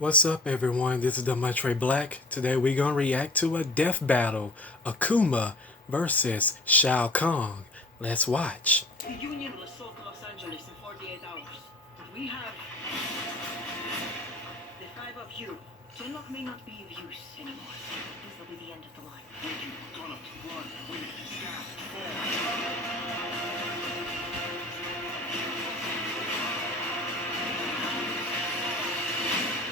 What's up, everyone? This is the Montre Black. Today we're gonna react to a death battle: Akuma versus Shao Kahn. Let's watch. The Union will assault Los Angeles in 48 hours. But we have the five of you. Sherlock may not be of use anymore. This will be the end of the line. When you gonna run, win, stab, fall.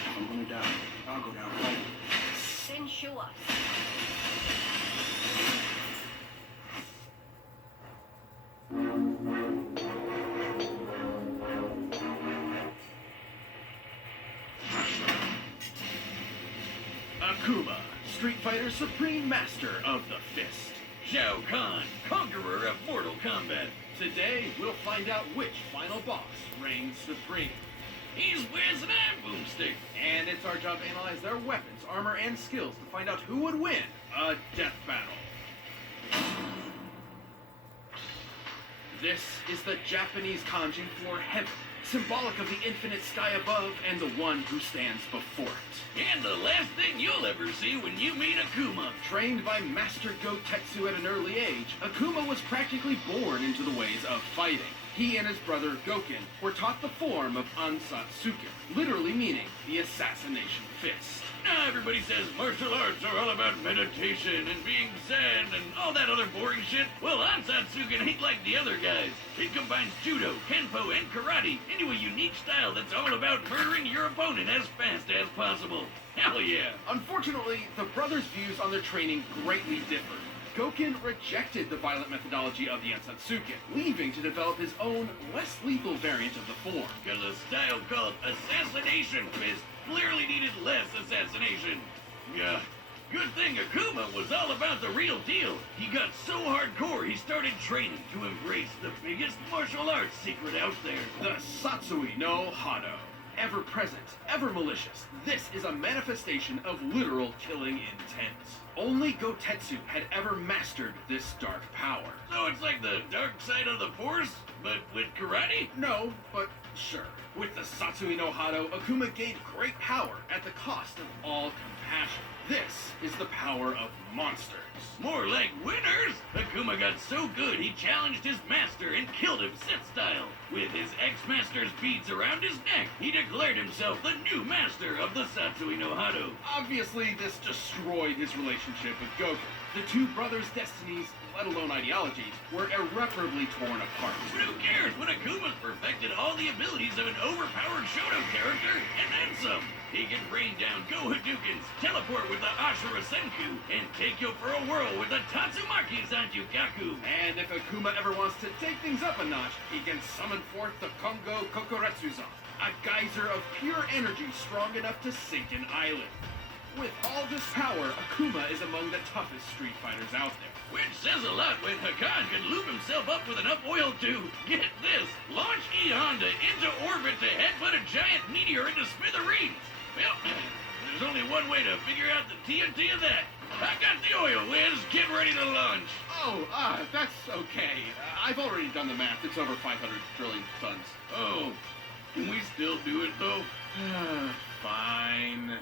If I'm gonna die, I'll go down fighting. Then show us. Akuma, Street Fighter Supreme Master of the Fist. Shao Kahn, conqueror of Mortal Kombat. Today, we'll find out which final boss reigns supreme. He's whizzing that boomstick. And it's our job to analyze their weapons, armor, and skills to find out who would win a death battle. This is the Japanese kanji for heaven, symbolic of the infinite sky above and the one who stands before it. And the last thing you'll ever see when you meet Akuma. Trained by Master Gotetsu at an early age, Akuma was practically born into the ways of fighting. He and his brother Goken were taught the form of Ansatsuken, literally meaning the assassination fist. Now everybody says martial arts are all about meditation and being zen and all that other boring shit. Well, Ansatsuken ain't like the other guys. It combines judo, kenpo, and karate into a unique style that's all about murdering your opponent as fast as possible. Hell yeah! Unfortunately, the brothers' views on their training greatly differed. Goken rejected the violent methodology of the Ansatsuken, leaving to develop his own, less lethal variant of the form. Because a style called Assassination Fist clearly needed less assassination. Yeah. Good thing Akuma was all about the real deal. He got so hardcore he started training to embrace the biggest martial arts secret out there. The Satsui no Hado. Ever present, ever malicious, this is a manifestation of literal killing intent. Only Gotetsu had ever mastered this dark power. So it's like the dark side of the force, but with karate? No, but sure. With the Satsui no Hado, Akuma gained great power at the cost of all compassion. This is the power of monsters. More like winners! Akuma got so good he challenged his master and killed him Sith style. With his ex-master's beads around his neck, he declared himself the new master of the Satsui no Hado. Obviously, this destroyed his relationship with Goku. The two brothers' destinies, let alone ideologies, were irreparably torn apart. But who cares when Akuma's perfected all the abilities of an overpowered Shoto character and then some? He can rain down Go Hadoukens, teleport with the Ashura Senku, and take you for a whirl with the Tatsumaki Zanjukaku. And if Akuma ever wants to take things up a notch, he can summon forth the Kongo Kokoretsuzan, a geyser of pure energy strong enough to sink an island. With all this power, Akuma is among the toughest Street Fighters out there. Which says a lot when Hakan can lube himself up with enough oil to, get this, launch E Honda into orbit to headbutt a giant meteor into smithereens. Well, there's only one way to figure out the TNT of that. I got the oil whiz, get ready to launch. Oh, that's okay. I've already done the math. It's over 500 trillion tons. Oh, can we still do it though? Fine.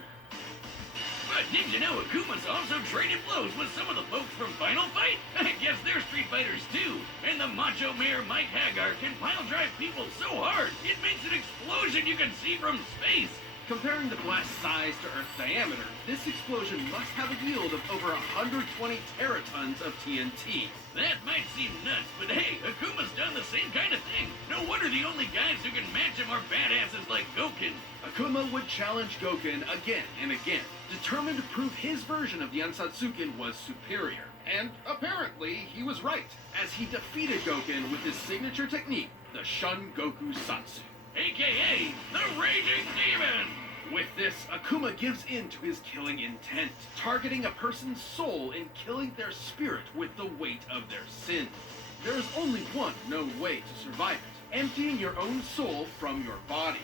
But did you know Akuma's also traded blows with some of the folks from Final Fight? I guess they're Street Fighters too. And the Macho Mayor Mike Hagar can pile drive people so hard, it makes an explosion you can see from space. Comparing the blast size to Earth diameter, this explosion must have a yield of over 120 teratons of TNT. That might seem nuts, but hey, Akuma's done the same kind of thing. No wonder the only guys who can match him are badasses like Goken. Akuma would challenge Goken again and again, determined to prove his version of the Ansatsuken was superior. And apparently, he was right, as he defeated Goken with his signature technique, the Shun Goku Satsu. AKA, the Raging Demon! With this, Akuma gives in to his killing intent, targeting a person's soul and killing their spirit with the weight of their sins. There is only one known way to survive it, emptying your own soul from your body.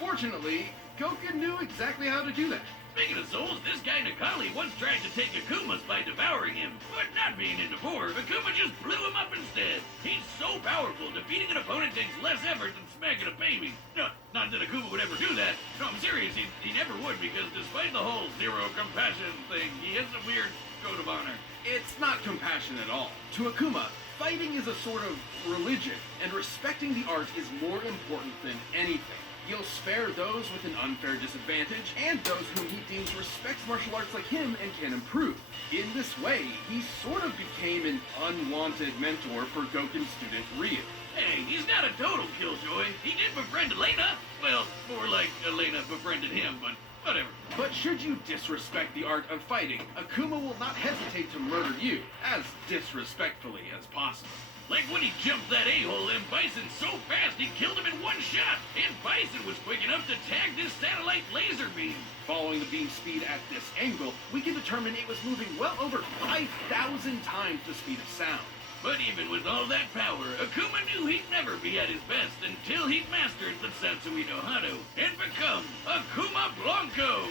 Fortunately, Goken knew exactly how to do that. Speaking of souls, this guy Nakali once tried to take Akuma's by devouring him, but not being into war, Akuma just blew him up instead. He's so powerful, defeating an opponent takes less effort than smacking a baby. No, not that Akuma would ever do that. No, I'm serious, he never point because despite the whole zero compassion thing, he has a weird code of honor. It's not compassion at all. To Akuma, fighting is a sort of religion, and respecting the art is more important than anything. He'll spare those with an unfair disadvantage, and those whom he deems respects martial arts like him and can improve. In this way, he sort of became an unwanted mentor for Goken's student Ryu. Hey, he's not a total killjoy. He did befriend Elena. Well, more like Elena befriended him, but whatever. But should you disrespect the art of fighting, Akuma will not hesitate to murder you as disrespectfully as possible. Like when he jumped that a-hole in Bison so fast he killed him in one shot, and Bison was quick enough to tag this satellite laser beam. Following the beam speed at this angle, we can determine it was moving well over 5,000 times the speed of sound. But even with all that power, Akuma knew he'd never be at his best until he'd mastered the Satsui no Hado and become Akuma Blanco.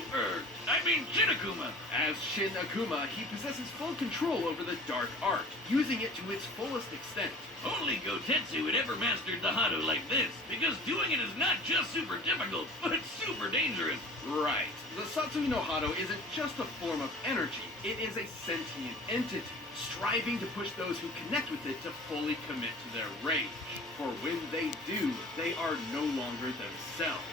Shin Akuma. As Shin Akuma, he possesses full control over the dark art, using it to its fullest extent. Only Gotetsu had ever mastered the Hado like this, because doing it is not just super difficult, but super dangerous. Right. The Satsui no Hado isn't just a form of energy, it is a sentient entity, striving to push those who connect with it to fully commit to their rage. For when they do, they are no longer themselves.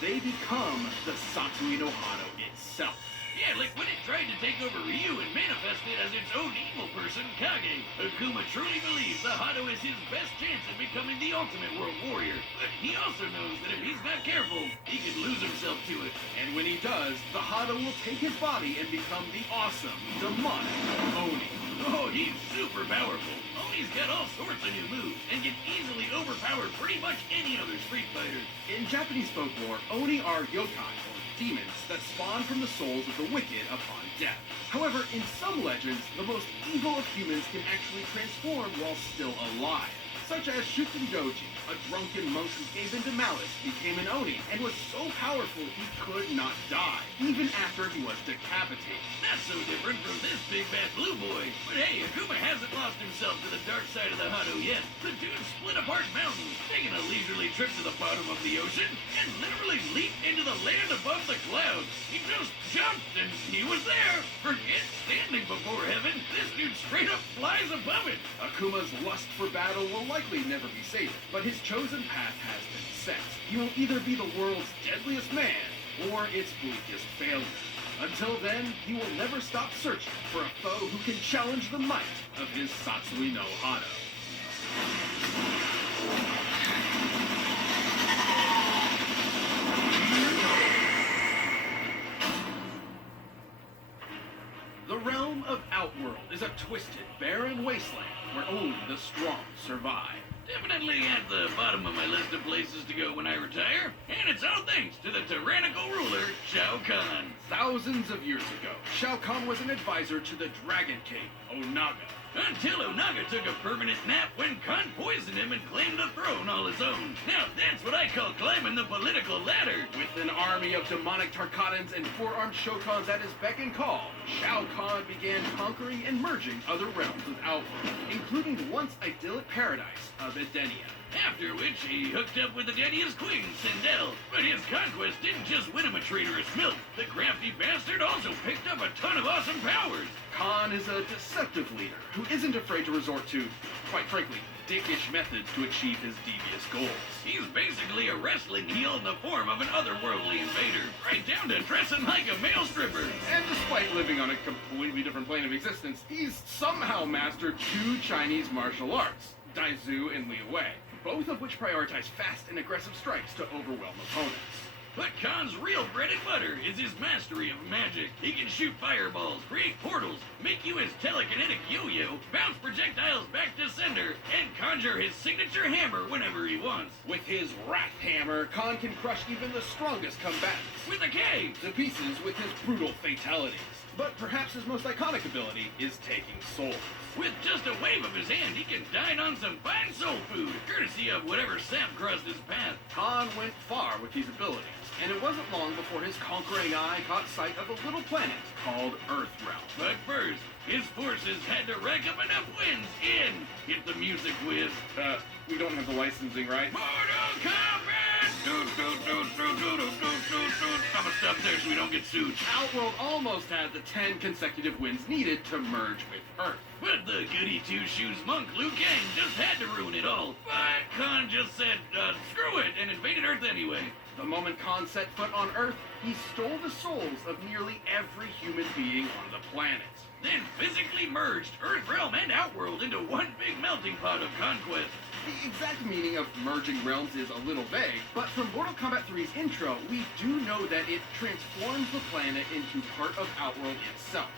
They become the Satsui no Hado itself. Yeah, like when it tried to take over Ryu and manifest it as its own evil person, Kage. Akuma truly believes the Hado is his best chance at becoming the ultimate world warrior. But he also knows that if he's not careful, he could lose himself to it. And when he does, the Hado will take his body and become the awesome, demonic Oni. Oh, he's super powerful. Oni's got all sorts of new moves and can easily overpower pretty much any other Street Fighter. In Japanese folklore, Oni are yokai, or demons, that spawn from the souls of the wicked upon death. However, in some legends, the most evil of humans can actually transform while still alive. Such as Shutengoji, a drunken monk who gave in to malice, became an Oni, and was so powerful he could not die, even after he was decapitated. Not so different from this big bad blue boy. But hey, Akuma hasn't lost himself to the dark side of the Hado yet. The dude split apart mountains, taking a leisurely trip to the bottom of the ocean, and literally leaped into the land above the clouds. He just jumped, and he was there. Forget standing before heaven. This dude straight up flies above it. Akuma's lust for battle will likely never be sated, but his chosen path has been set. He will either be the world's deadliest man, or its bleakest failure. Until then, he will never stop searching for a foe who can challenge the might of his Satsui no Hado. The realm of Outworld is a twisted, barren wasteland where only the strong survive. Definitely at the bottom of my list of places to go when I retire, and it's all thanks to the tyrannical ruler, Shao Kahn. Thousands of years ago, Shao Kahn was an advisor to the Dragon King, Onaga. Until Onaga took a permanent nap when Kahn poisoned him and claimed the throne all his own. Now that's what I call climbing the political ladder. With an army of demonic Tarkatans and four-armed Shokans at his beck and call, Shao Kahn began conquering and merging other realms of Outworld, including the once idyllic paradise of Edenia. After which he hooked up with Edenia's queen, Sindel. But his conquest didn't just win him a traitorous milk. The crafty bastard also picked up a ton of awesome powers. Kahn is a deceptive leader who isn't afraid to resort to, quite frankly, dickish methods to achieve his devious goals. He's basically a wrestling heel in the form of an otherworldly invader, right down to dressing like a male stripper. And despite living on a completely different plane of existence, he's somehow mastered two Chinese martial arts, Daizu and Liu Wei, both of which prioritize fast and aggressive strikes to overwhelm opponents. But Khan's real bread and butter is his mastery of magic. He can shoot fireballs, create portals, make you his telekinetic yo-yo, bounce projectiles back to sender, and conjure his signature hammer whenever he wants. With his Wrath Hammer, Kahn can crush even the strongest combatants With a K! to pieces with his brutal fatalities. But perhaps his most iconic ability is taking souls. With just a wave of his hand, he can dine on some fine soul food, courtesy of whatever sap crossed his path. Kahn went far with these abilities, and it wasn't long before his conquering eye caught sight of a little planet called Earthrealm. But first, his forces had to rack up enough wins in. Hit the music whiz. We don't have the licensing, right? Mortal Kombat! Do, do, do, do, do, do, do, I'ma stop there so we don't get sued. Outworld almost had the 10 consecutive wins needed to merge with Earth. But the goody two-shoes monk Liu Kang just had to ruin it all. But Khan just said, screw it, and invaded Earth anyway. The moment Khan set foot on Earth, he stole the souls of nearly every human being on the planet. Then physically merged Earth Realm and Outworld into one big melting pot of conquest. The exact meaning of merging realms is a little vague, but from Mortal Kombat 3's intro, we do know that it transforms the planet into part of Outworld itself.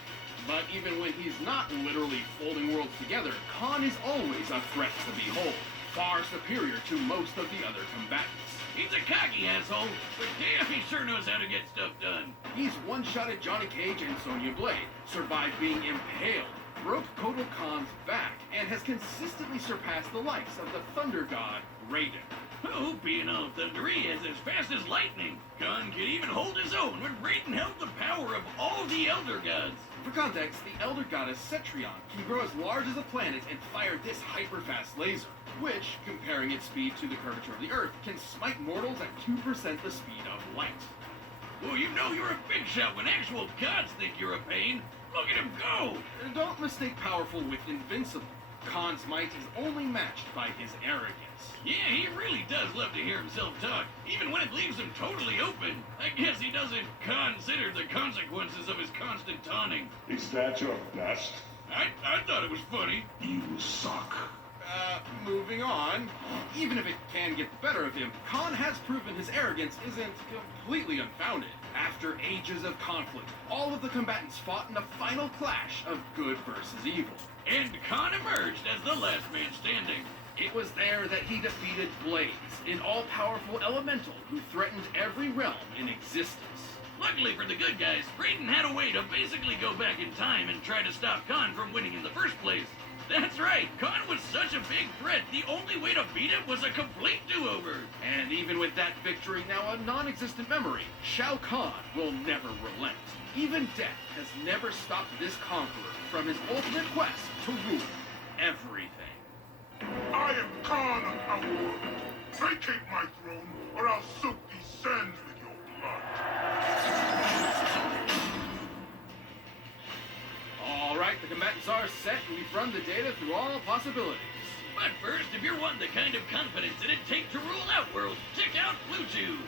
But even when he's not literally folding worlds together, Khan is always a threat to behold, far superior to most of the other combatants. He's a cocky asshole, but damn, he sure knows how to get stuff done. He's one-shotted Johnny Cage and Sonya Blade, survived being impaled, broke Kotal Khan's back, and has consistently surpassed the likes of the Thunder God, Raiden. Oh, being all thundery is as fast as lightning. Khan could even hold his own when Raiden held the power of all the Elder Gods. For context, the Elder Goddess Cetrion can grow as large as a planet and fire this hyper-fast laser, which, comparing its speed to the curvature of the Earth, can smite mortals at 2% the speed of light. Well, you know you're a big shot when actual gods think you're a pain. Look at him go! And don't mistake powerful with invincible. Khan's might is only matched by his arrogance. Yeah, he really does love to hear himself talk, even when it leaves him totally open. I guess he doesn't consider the consequences of his constant taunting. Is that your best? I thought it was funny. You suck. Moving on. Even if it can get the better of him, Khan has proven his arrogance isn't completely unfounded. After ages of conflict, all of the combatants fought in a final clash of good versus evil. And Khan emerged as the last man standing. It was there that he defeated Blaze, an all-powerful elemental who threatened every realm in existence. Luckily for the good guys, Raiden had a way to basically go back in time and try to stop Khan from winning in the first place. That's right, Khan was such a big threat, the only way to beat him was a complete do-over. And even with that victory now a non-existent memory, Shao Kahn will never relent. Even death has never stopped this conqueror from his ultimate quest to rule everything. I am Khan of Outworld. Vacate my throne, or I'll soak these sands with your blood. All right, the combatants are set, and we've run the data through all possibilities. But first, if you're wanting the kind of confidence it'd take to rule Outworld, check out Blue Chew.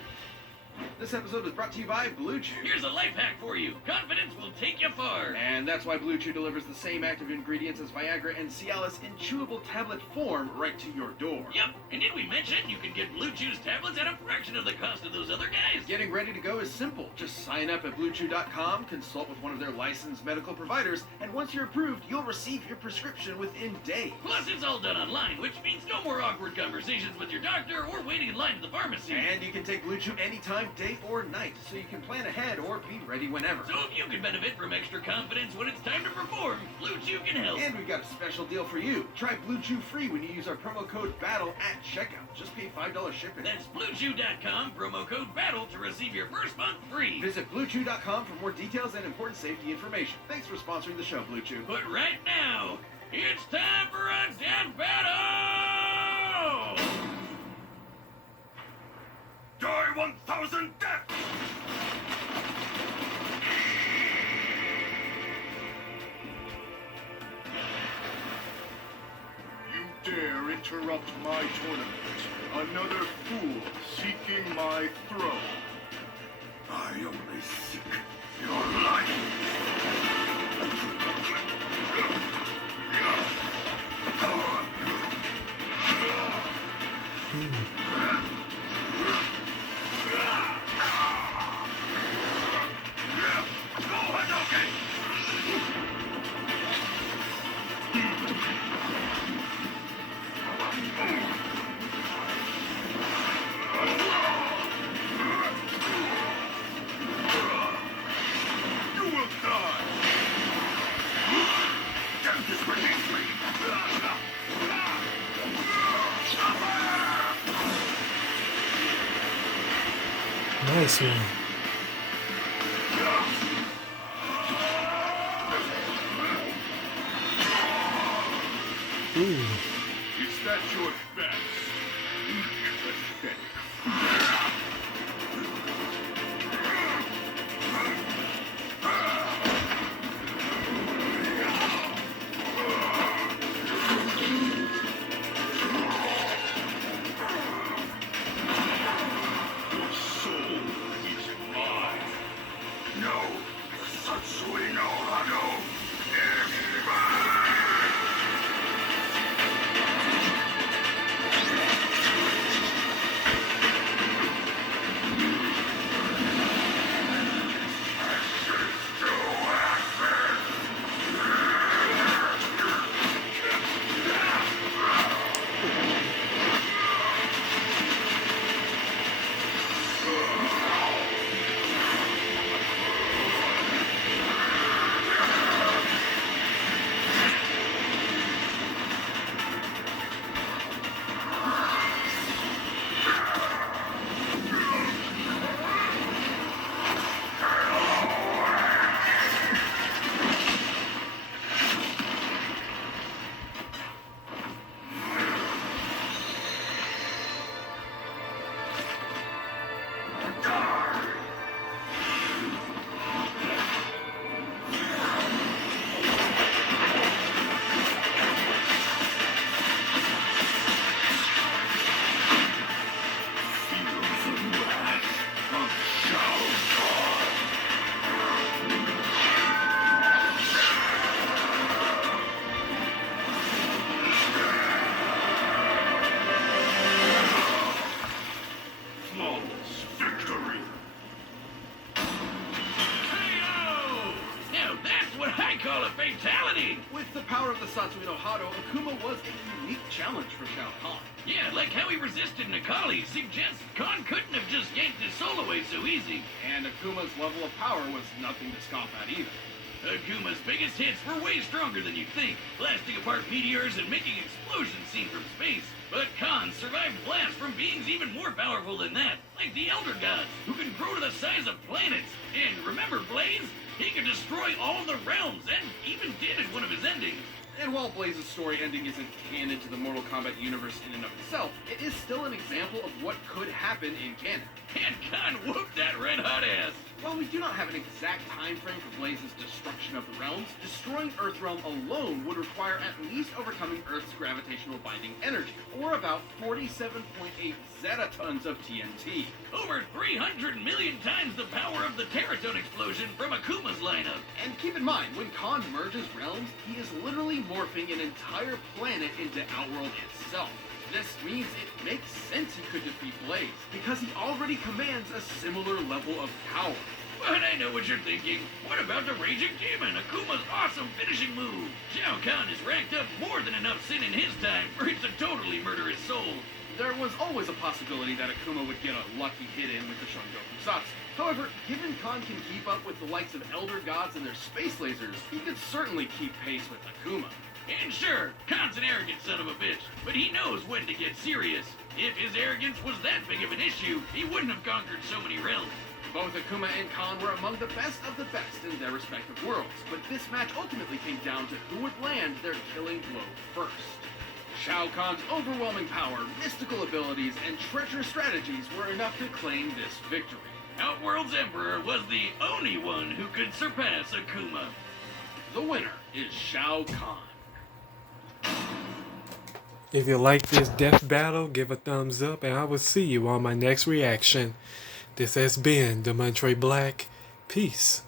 This episode was brought to you by Blue Chew. Here's a life hack for you. Confidence will take you far. And that's why Blue Chew delivers the same active ingredients as Viagra and Cialis in chewable tablet form right to your door. Yep, and did we mention you can get Blue Chew's tablets at a fraction of the cost of those other guys? Getting ready to go is simple. Just sign up at BlueChew.com, consult with one of their licensed medical providers, and once you're approved, you'll receive your prescription within days. Plus, it's all done online, which means no more awkward conversations with your doctor or waiting in line at the pharmacy. And you can take Blue Chew anytime, day or night, so you can plan ahead or be ready whenever. So if you can benefit from extra confidence when it's time to perform, Blue Chew can help. And we've got a special deal for you. Try Blue Chew free when you use our promo code BATTLE at checkout. Just pay $5 shipping. That's BlueChew.com, promo code BATTLE to receive your first month free. Visit BlueChew.com for more details and important safety information. Thanks for sponsoring the show, Blue Chew. But right now, it's time for a death battle! Die 1,000 deaths! You dare interrupt my tournament. Another fool seeking my throne. I only seek your life. You will die! Death is beneath me! Nice one. Ooh. Is that your best? Pathetic. No, Satsui no Hado. call a fatality! With the power of the Satsui no Hado, Akuma was a unique challenge for Shao Kahn. Yeah, like how he resisted Nikali suggests Khan couldn't have just yanked his soul away so easy. And Akuma's level of power was nothing to scoff at either. Akuma's biggest hits were way stronger than you'd think, blasting apart meteors and making explosions seen from space. But Khan survived blasts from beings even more powerful than that, like the Elder Gods, who can grow to the size of planets. And remember Blaze? He could destroy all the realms, and even did in one of his endings. And while Blaze's story ending isn't canon to the Mortal Kombat universe in and of itself, it is still an example of what could happen in canon. And Khan whooped that red-hot ass. While we do not have an exact time frame for Blaze's destruction of the realms, destroying Earthrealm alone would require at least overcoming Earth's gravitational binding energy, or about 47.8 zetatons of TNT. Over 300 million times the power of the Terratone explosion from Akuma's lineup. And keep in mind, when Khan merges realms, he is literally morphing an entire planet into Outworld itself. This means it makes sense he could defeat Blaze, because he already commands a similar level of power. But I know what you're thinking. What about the Raging Demon, Akuma's awesome finishing move? Shao Kahn has racked up more than enough sin in his time for it to totally murder his soul. There was always a possibility that Akuma would get a lucky hit in with the Shungoku Satsu. However, given Khan can keep up with the likes of Elder Gods and their space lasers, he could certainly keep pace with Akuma. And sure, Khan's an arrogant son of a bitch, but he knows when to get serious. If his arrogance was that big of an issue, he wouldn't have conquered so many realms. Both Akuma and Khan were among the best of the best in their respective worlds, but this match ultimately came down to who would land their killing blow first. Shao Kahn's overwhelming power, mystical abilities, and treacherous strategies were enough to claim this victory. Outworld's Emperor was the only one who could surpass Akuma. The winner is Shao Kahn. If you like this death battle, give a thumbs up, and I will see you on my next reaction. This has been Demontre Black. Peace.